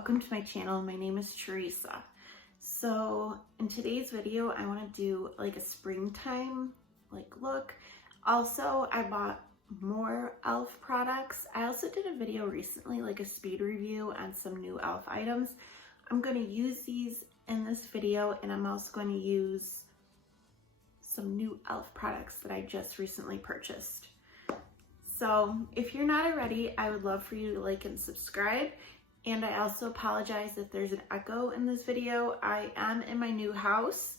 welcome to my channel. My name is Teresa. So in today's video, I want to do like a springtime look. Also, I bought more e.l.f. products. I also did a video recently, like a speed review on some new e.l.f. items. I'm going to use these in this video, and I'm also going to use some new e.l.f. products that I just recently purchased. So if you're not already, I would love for you to like and subscribe. And I also apologize if there's an echo in this video. I am in my new house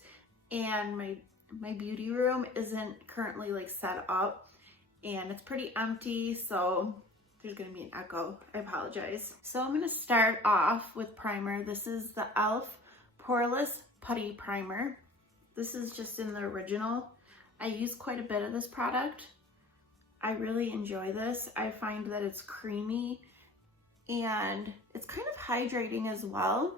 and my beauty room isn't currently set up and it's pretty empty, so there's gonna be an echo. I apologize. So I'm gonna start off with primer. This is the e.l.f. Poreless Putty Primer. This is just in the original. I use quite a bit of this product. I really enjoy this. I find that it's creamy and it's kind of hydrating as well,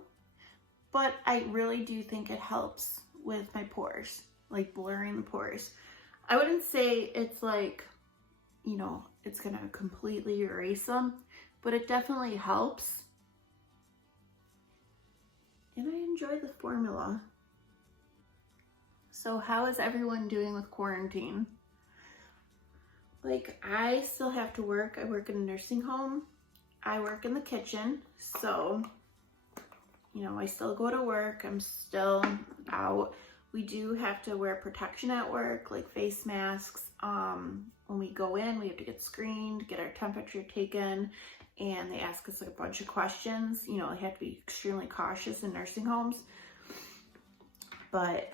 but I really do think it helps with my pores, like blurring the pores. I wouldn't say it's it's gonna completely erase them, but it definitely helps. And I enjoy the formula. So how is everyone doing with quarantine? I still have to work. I work in a nursing home. I work in the kitchen, so, I still go to work. I'm still out. We do have to wear protection at work, like face masks. When we go in, we have to get screened, get our temperature taken, and they ask us a bunch of questions. They have to be extremely cautious in nursing homes. But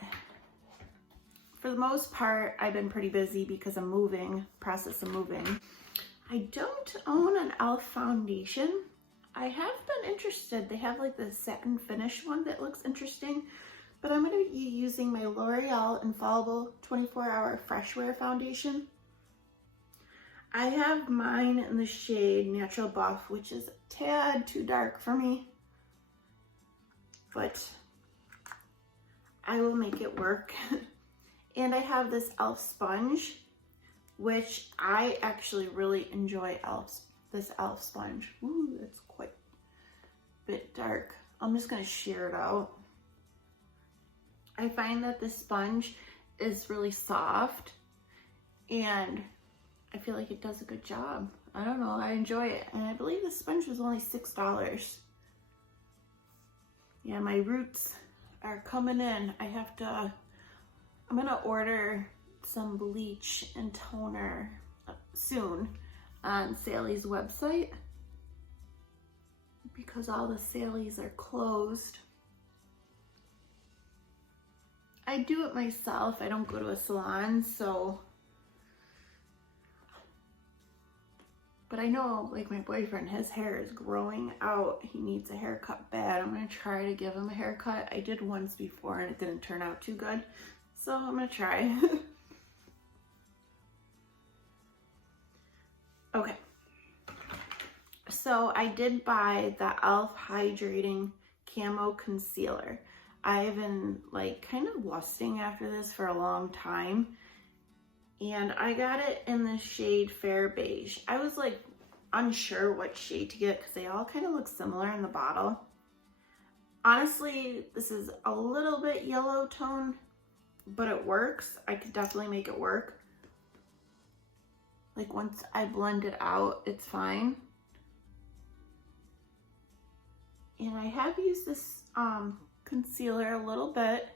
for the most part, I've been pretty busy because I'm moving, process of moving. I don't own an e.l.f. foundation. I have been interested. They have the satin finish one that looks interesting, but I'm going to be using my L'Oreal Infallible 24-Hour Fresh Wear Foundation. I have mine in the shade Natural Buff, which is a tad too dark for me, but I will make it work. And I have this e.l.f. sponge, which I actually really enjoy this e.l.f. sponge. Ooh, it's quite a bit dark. I'm just gonna shear it out. I find that this sponge is really soft and I feel like it does a good job. I don't know, I enjoy it. And I believe the sponge was only $6. Yeah, my roots are coming in. I'm gonna order some bleach and toner soon on Sally's website because all the Sally's are closed. I do it myself. I don't go to a salon, but I know my boyfriend, his hair is growing out. He needs a haircut bad. I'm gonna try to give him a haircut. I did once before and it didn't turn out too good, so I'm gonna try. Okay, so I did buy the e.l.f. Hydrating Camo Concealer. I've been kind of lusting after this for a long time, and I got it in the shade Fair Beige. I was unsure what shade to get because they all kind of look similar in the bottle. Honestly, this is a little bit yellow tone, but it works. I could definitely make it work. Once I blend it out, it's fine. And I have used this concealer a little bit,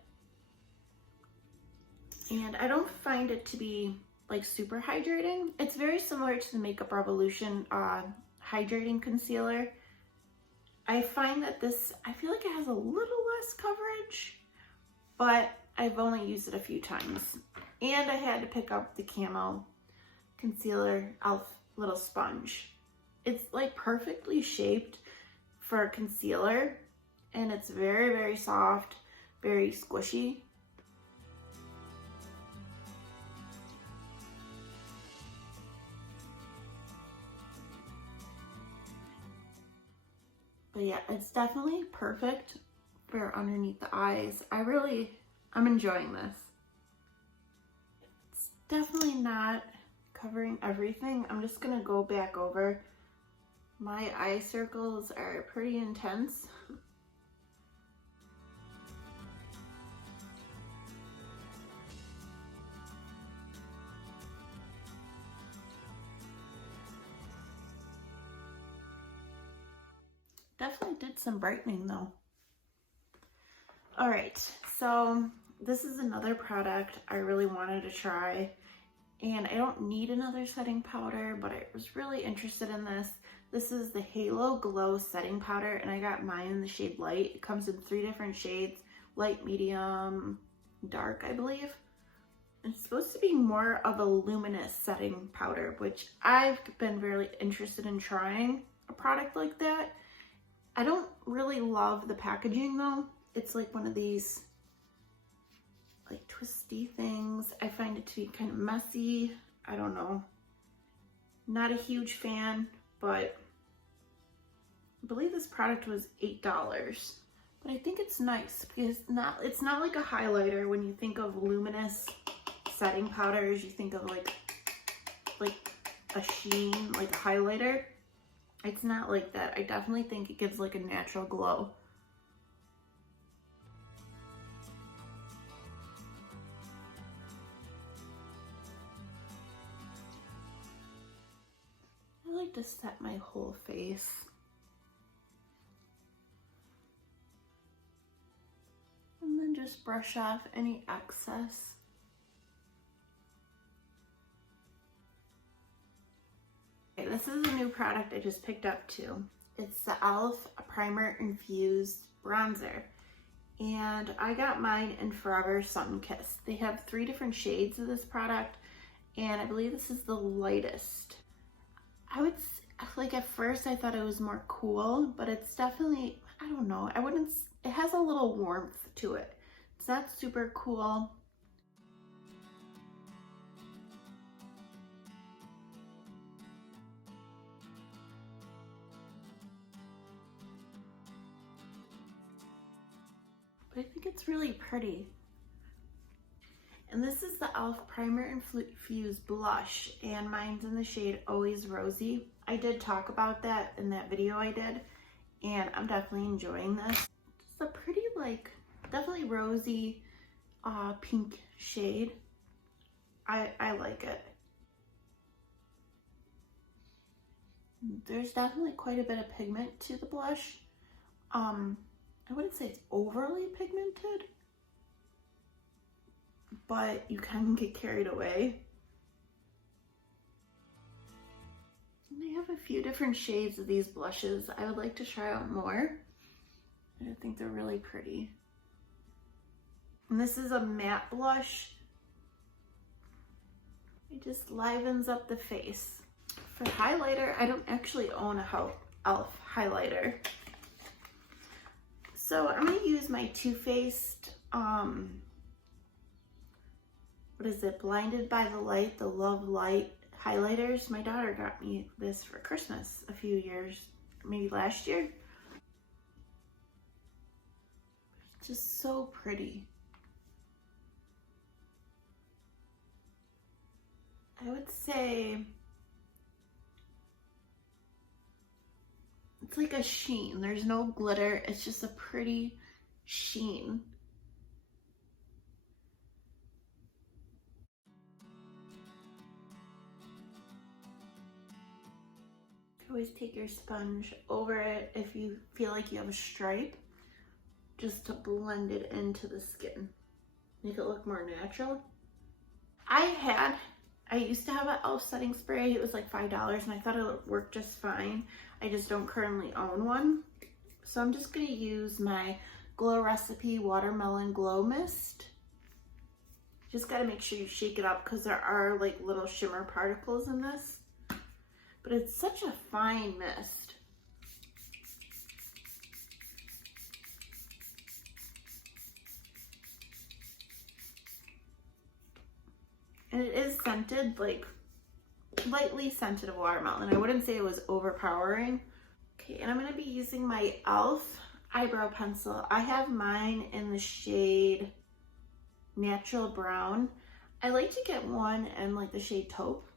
and I don't find it to be super hydrating. It's very similar to the Makeup Revolution hydrating concealer. I find that this, I feel like it has a little less coverage, but I've only used it a few times. And I had to pick up the Camo Concealer e.l.f. little sponge. It's perfectly shaped for a concealer, and it's very, very soft, very squishy. But yeah, it's definitely perfect for underneath the eyes. I'm enjoying this. It's definitely not covering everything. I'm just gonna go back over My eye circles are pretty intense. Definitely did some brightening though. All right, so this is another product I really wanted to try, and I don't need another setting powder, but I was really interested in this. This is the Halo Glow setting powder, and I got mine in the shade light. It comes in 3 different shades, light, medium, dark, I believe. It's supposed to be more of a luminous setting powder, which I've been really interested in trying a product like that. I don't really love the packaging though. It's like one of these like twisty things. I find it to be kind of messy. I don't know. Not a huge fan, but I believe this product was $8. But I think it's nice because it's not like a highlighter. When you think of luminous setting powders, you think of like a sheen, like a highlighter. It's not like that. I definitely think it gives like a natural glow. I like to set my whole face. And then just brush off any excess. Okay, this is a new product I just picked up too. It's the e.l.f. Primer Infused Bronzer. And I got mine in Forever Sun Kiss. They have 3 different shades of this product, and I believe this is the lightest. I would, like at first I thought it was more cool, but it's definitely, I don't know, it has a little warmth to it. It's not super cool. But I think it's really pretty. And this is the e.l.f. Primer Infused Blush, and mine's in the shade Always Rosy. I did talk about that in that video I did, and I'm definitely enjoying this. It's a pretty, like, definitely rosy pink shade. I like it. There's definitely quite a bit of pigment to the blush. I wouldn't say it's overly pigmented, but you can get carried away. And they have a few different shades of these blushes. I would like to try out more. I think they're really pretty. And this is a matte blush. It just livens up the face. For highlighter, I don't actually own a e.l.f. highlighter. So I'm going to use my Too Faced, what is it, Blinded by the Light, the Love Light highlighters. My daughter got me this for Christmas a few years, maybe last year. It's just so pretty. I would say it's like a sheen. There's no glitter. It's just a pretty sheen. You can always take your sponge over it if you feel like you have a stripe, just to blend it into the skin. Make it look more natural. I used to have an e.l.f. setting spray. It was like $5 and I thought it would work just fine. I just don't currently own one. So I'm just gonna use my Glow Recipe Watermelon Glow Mist. Just gotta make sure you shake it up because there are like little shimmer particles in this. But it's such a fine mist. And it is scented, like lightly scented of watermelon. I wouldn't say it was overpowering. Okay, and I'm gonna be using my e.l.f. eyebrow pencil. I have mine in the shade Natural Brown. I like to get one in like the shade Taupe.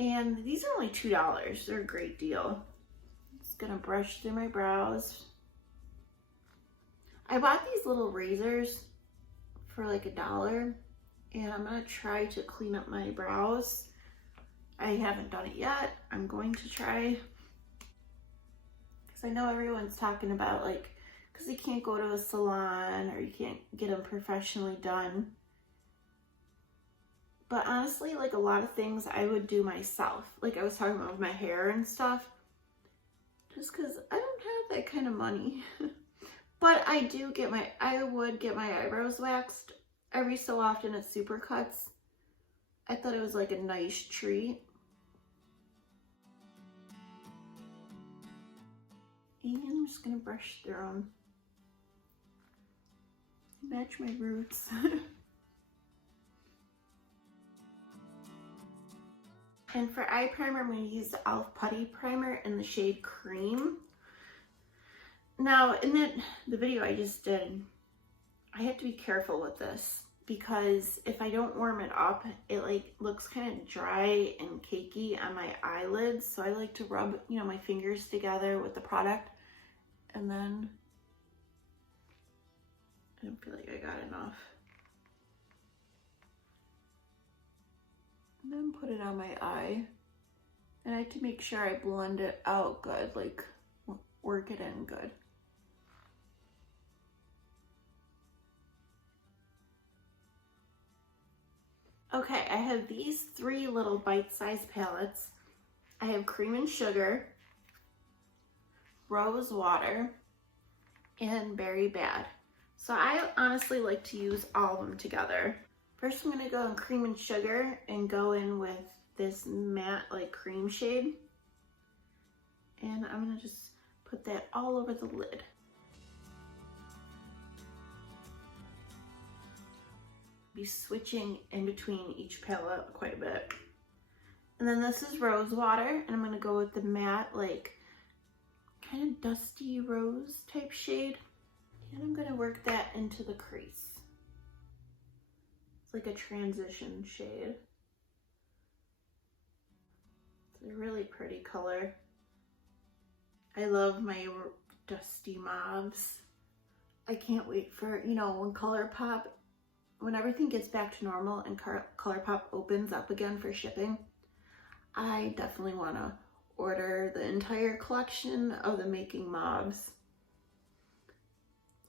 And these are only $2. They're a great deal. gonna brush through my brows. I bought these little razors for like $1, and I'm gonna try to clean up my brows. I haven't done it yet. I'm going to try, because I know everyone's talking about like, because you can't go to a salon or you can't get them professionally done. But honestly, like a lot of things I would do myself. Like I was talking about with my hair and stuff, just because I don't have that kind of money. But I would get my eyebrows waxed every so often at Supercuts. I thought it was like a nice treat. And I'm just gonna brush through them. Match my roots. And for eye primer, I'm going to use the e.l.f. Putty Primer in the shade Cream. Now, in the video I just did, I have to be careful with this because if I don't warm it up, it like looks kind of dry and cakey on my eyelids. So I like to rub, you know, my fingers together with the product, and then I don't feel like I got enough. And then put it on my eye. And I have to make sure I blend it out good, like work it in good. Okay, I have these 3 little bite-sized palettes. I have Cream and Sugar, Rose Water, and Berry Bad. So I honestly like to use all of them together. First, I'm gonna go in Cream and Sugar and go in with this matte like cream shade. And I'm gonna just put that all over the lid. Be switching in between each palette quite a bit. And then this is Rose Water, and I'm gonna go with the matte, like kind of dusty rose type shade. And I'm gonna work that into the crease. It's like a transition shade. It's a really pretty color. I love my dusty mauves. I can't wait for, you know, when everything gets back to normal and ColourPop opens up again for shipping, I definitely want to order the entire collection of the Making Mauves.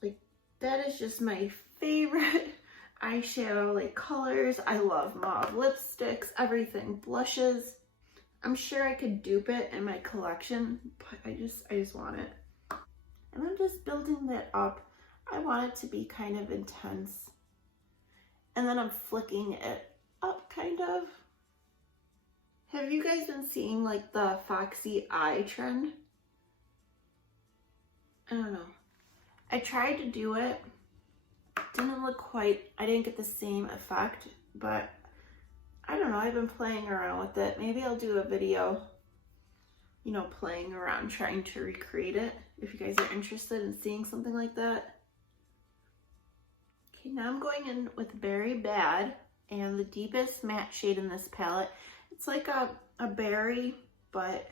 Like, that is just my favorite eyeshadow like colors. I love mauve lipsticks, everything, blushes. I'm sure I could dupe it in my collection, but I just want it. And I'm just building that up. I want it to be kind of intense. And then I'm flicking it up kind of. Have you guys been seeing like the foxy eye trend? I don't know. I tried to do it. Didn't look quite, I didn't get the same effect, but I don't know, I've been playing around with it. Maybe I'll do a video, you know, playing around, trying to recreate it, if you guys are interested in seeing something like that. Okay, now I'm going in with Berry Bad, and the deepest matte shade in this palette. It's like a berry, but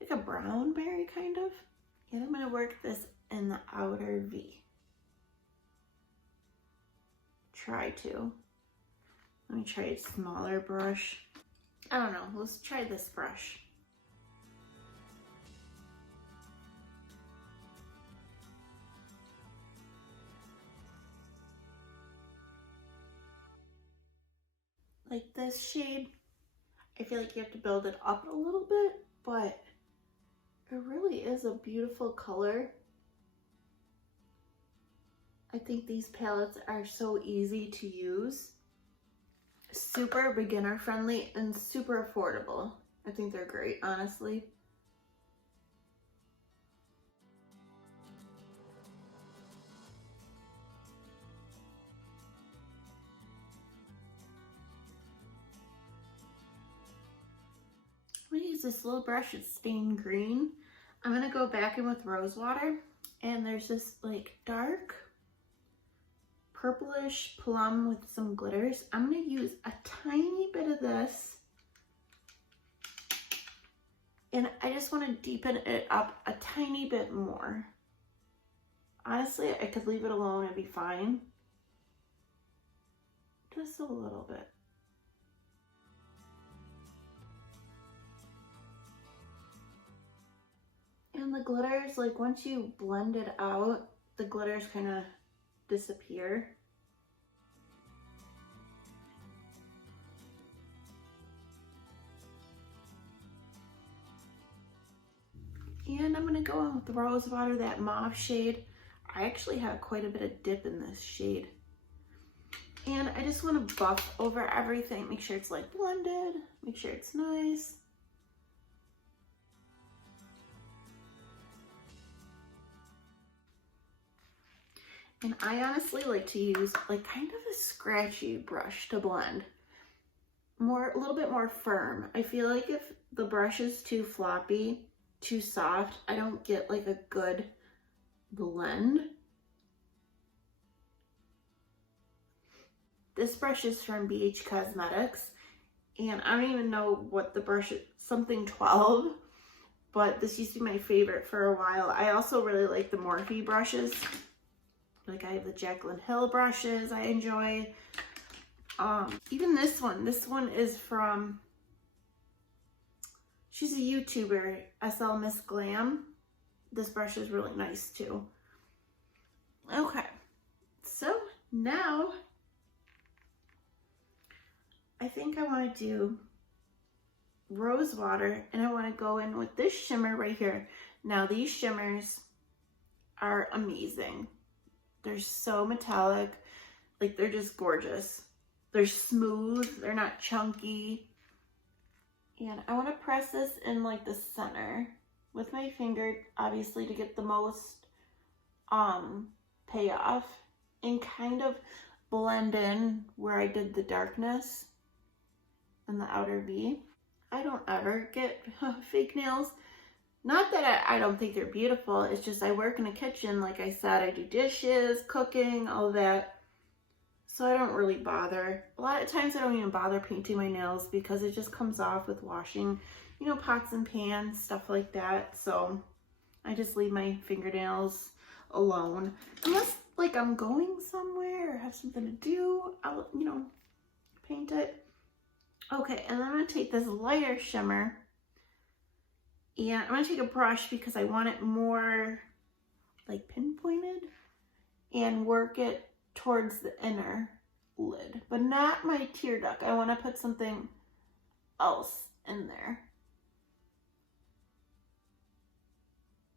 like a brown berry kind of. And I'm gonna work this in the outer V. Try to. Let me try a smaller brush. I don't know, let's try this brush. Like this shade, I feel like you have to build it up a little bit, but it really is a beautiful color. I think these palettes are so easy to use. Super beginner friendly and super affordable. I think they're great, honestly. I'm gonna use this little brush, it's stained green. I'm gonna go back in with Rose Water, and there's this like dark purplish plum with some glitters. I'm gonna use a tiny bit of this And I just want to deepen it up a tiny bit more. Honestly, I could leave it alone, it'd be fine. Just a little bit. And the glitters, like once you blend it out, the glitters kind of disappear. And I'm going to go in with the Rose Water, that mauve shade. I actually have quite a bit of dip in this shade. And I just want to buff over everything, make sure it's like blended, make sure it's nice. And I honestly like to use like kind of a scratchy brush to blend. A little bit more firm. I feel like if the brush is too floppy, too soft, I don't get like a good blend. This brush is from BH Cosmetics, and I don't even know what the brush is, something 12, but this used to be my favorite for a while. I also really like the Morphe brushes. Like I have the Jaclyn Hill brushes I enjoy. Even this one is from, she's a YouTuber, SL Miss Glam. This brush is really nice too. Okay, so now I think I want to do Rose Water, and I want to go in with this shimmer right here. Now these shimmers are amazing. They're so metallic, like they're just gorgeous. They're smooth, they're not chunky. And I want to press this in like the center with my finger, obviously to get the most payoff, and kind of blend in where I did the darkness in the outer V. I don't ever get fake nails. Not that I don't think they're beautiful, it's just I work in a kitchen, like I said, I do dishes, cooking, all of that. So I don't really bother. A lot of times I don't even bother painting my nails because it just comes off with washing, you know, pots and pans, stuff like that. So I just leave my fingernails alone. Unless like I'm going somewhere or have something to do, I'll, you know, paint it. Okay, and then I'm gonna take this lighter shimmer, and I'm gonna take a brush because I want it more like pinpointed, and work it towards the inner lid, but not my tear duct. I want to put something else in there.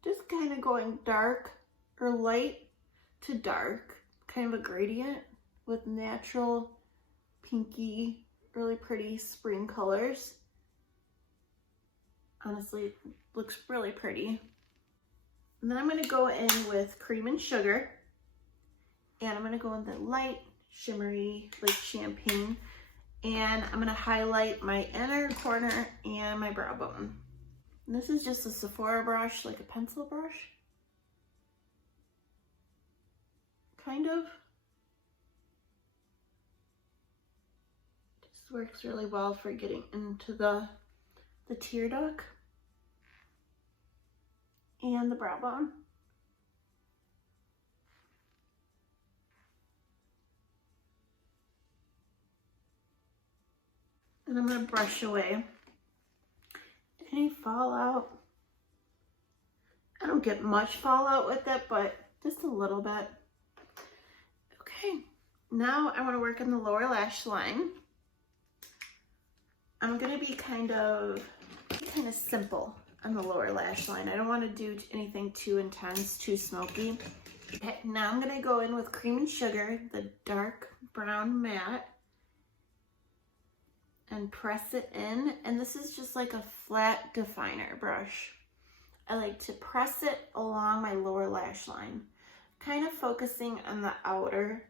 Just kind of going dark or light to dark, kind of a gradient with natural pinky, really pretty spring colors. Honestly, it looks really pretty. And then I'm going to go in with Cream and Sugar. And I'm going to go in the light, shimmery, like champagne. And I'm going to highlight my inner corner and my brow bone. And this is just a Sephora brush, like a pencil brush. Kind of. Just works really well for getting into the tear duct and the brow bone. And I'm going to brush away any fallout. I don't get much fallout with it, but just a little bit. Okay, now I want to work on the lower lash line. I'm going to be kind of simple on the lower lash line. I don't want to do anything too intense, too smoky. Okay, now I'm going to go in with Cream and Sugar, the dark brown matte, and press it in. And this is just like a flat definer brush. I like to press it along my lower lash line, kind of focusing on the outer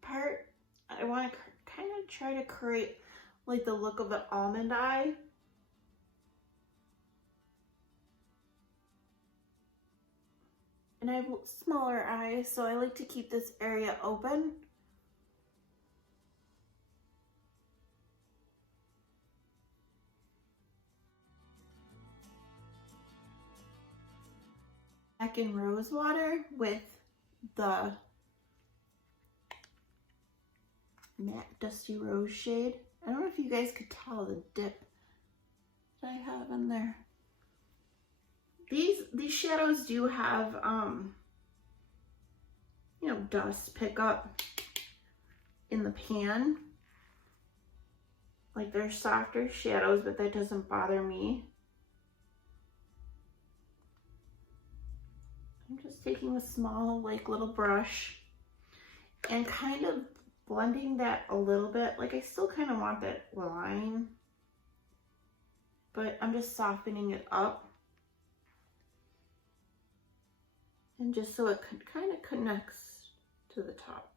part. I want to kind of try to create like the look of an almond eye. And I have smaller eyes, so I like to keep this area open. Black and Rose Water with the matte Dusty Rose shade. I don't know if you guys could tell the dip that I have in there. These shadows do have you know, dust pickup in the pan. Like they're softer shadows, but that doesn't bother me. I'm just taking a small, like, little brush and kind of blending that a little bit. Like I still kind of want that line, but I'm just softening it up. And just so it kind of connects to the top.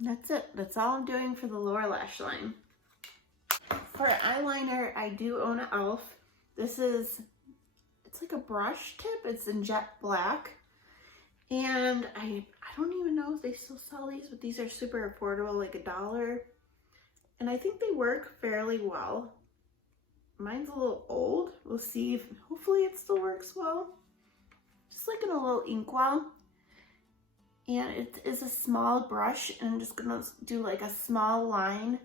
That's it. That's all I'm doing for the lower lash line. For eyeliner, I do own an e.l.f. This is, it's like a brush tip. It's in jet black. And I don't even know if they still sell these, but these are super affordable, like $1. And I think they work fairly well. Mine's a little old. We'll see if, hopefully it still works well. Just like in a little inkwell. And it is a small brush, and I'm just gonna do like a small line.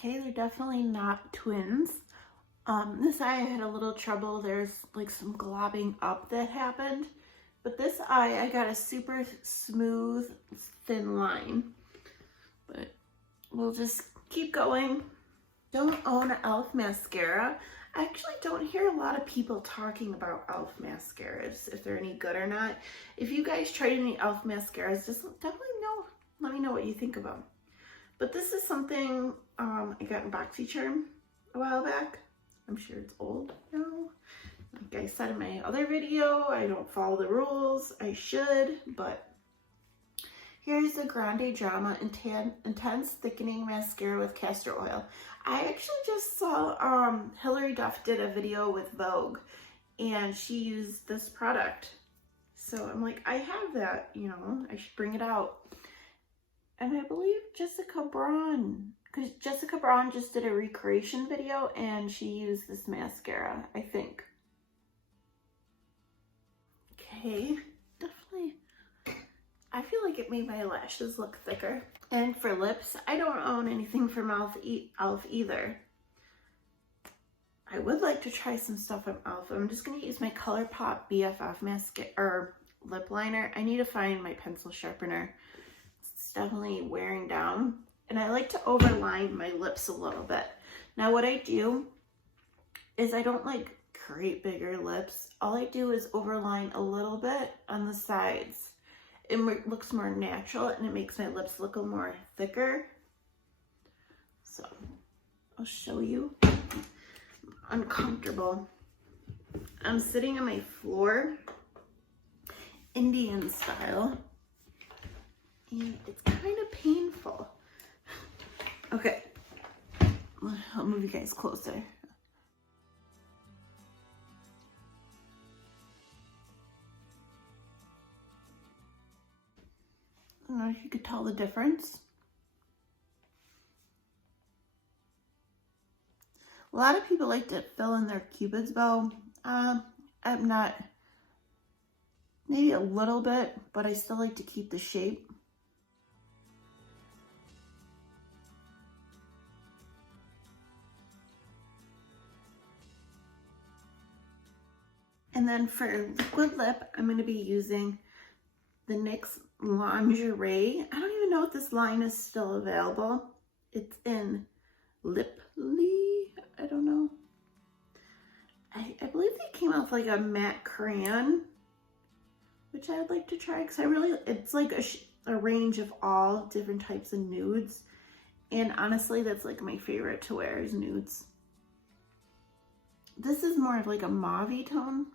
Okay, they're definitely not twins. This eye I had a little trouble. There's like some globbing up that happened. But this eye, I got a super smooth, thin line. But we'll just keep going. Don't own an e.l.f. mascara. I actually don't hear a lot of people talking about e.l.f. mascaras, if they're any good or not. If you guys tried any e.l.f. mascaras, just definitely let me know what you think of them. But this is something I got in BoxyCharm a while back. I'm sure it's old now. Like I said in my other video, I don't follow the rules. I should, but here's the Grande Drama Intense Thickening Mascara with Castor Oil. I actually just saw Hilary Duff did a video with Vogue, and she used this product. So I'm like, I have that, you know, I should bring it out. And I believe Jessica Braun, because Jessica Braun just did a recreation video and she used this mascara, I think. Okay, definitely. I feel like it made my lashes look thicker. And for lips, I don't own anything from e.l.f. either. I would like to try some stuff from e.l.f. I'm just going to use my ColourPop BFF mascara or lip liner. I need to find my pencil sharpener. It's definitely wearing down, and I like to overline my lips a little bit. Now what I do is I don't like create bigger lips. All I do is overline a little bit on the sides. It looks more natural and it makes my lips look a little more thicker. So I'll show you. I'm uncomfortable. I'm sitting on my floor, Indian style. And it's kind of painful. Okay, I'll move you guys closer. I don't know if you could tell the difference. A lot of people like to fill in their Cupid's bow. I'm not, maybe a little bit, but I still like to keep the shape. And then for liquid lip, I'm going to be using the NYX Lingerie. I don't even know if this line is still available. It's in Liply. I don't know. I believe they came out with like a matte crayon, which I'd like to try because I really, it's like a range of all different types of nudes. And honestly, that's like my favorite to wear is nudes. This is more of like a mauve-y tone.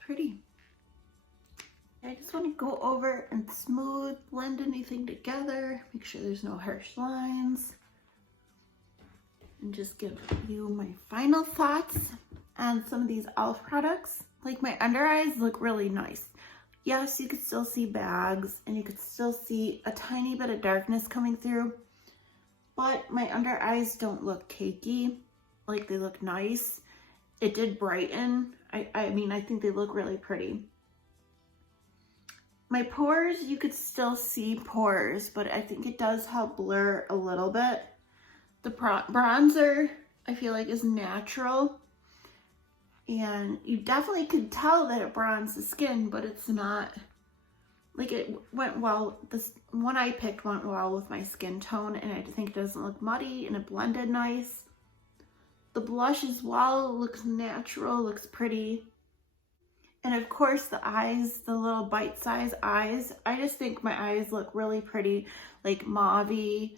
Pretty. I just want to go over and smooth, blend anything together, make sure there's no harsh lines, and just give you my final thoughts on some of these e.l.f. products. Like my under eyes look really nice. Yes, you could still see bags and you could still see a tiny bit of darkness coming through, but my under eyes don't look cakey, like they look nice. It did brighten. I mean, I think they look really pretty. My pores, you could still see pores, but I think it does help blur a little bit. The bronzer, I feel like, is natural. And you definitely could tell that it bronzed the skin, but it's not, like it went well. This one I picked went well with my skin tone, and I think it doesn't look muddy, and it blended nice. The blush as well looks natural, looks pretty. And of course the eyes, the little bite-sized eyes, I just think my eyes look really pretty, like mauve-y,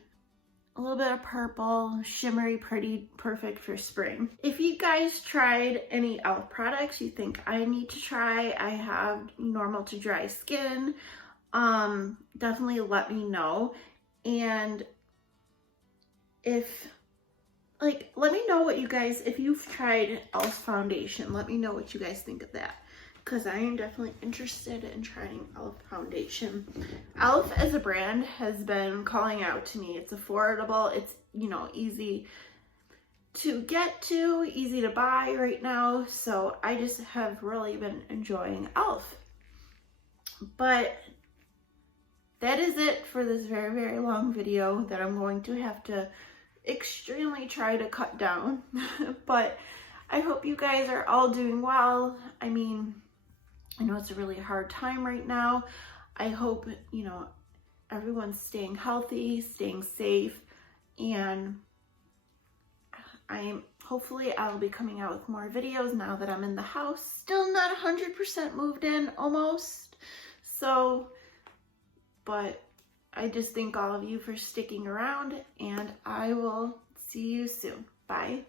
a little bit of purple, shimmery, pretty, perfect for spring. If you guys tried any e.l.f. products you think I need to try, I have normal to dry skin, definitely let me know. And let me know what you guys, if you've tried e.l.f. foundation, let me know what you guys think of that, because I am definitely interested in trying e.l.f. foundation. e.l.f. as a brand has been calling out to me. It's affordable, it's, you know, easy to get to, easy to buy right now, so I just have really been enjoying e.l.f. But that is it for this very, very long video that I'm going to have to extremely try to cut down. But I hope you guys are all doing well. I mean, I know it's a really hard time right now. I hope, you know, everyone's staying healthy, staying safe, and hopefully I'll be coming out with more videos now that I'm in the house. Still not 100% moved in, almost. So, but I just thank all of you for sticking around, and I will see you soon. Bye.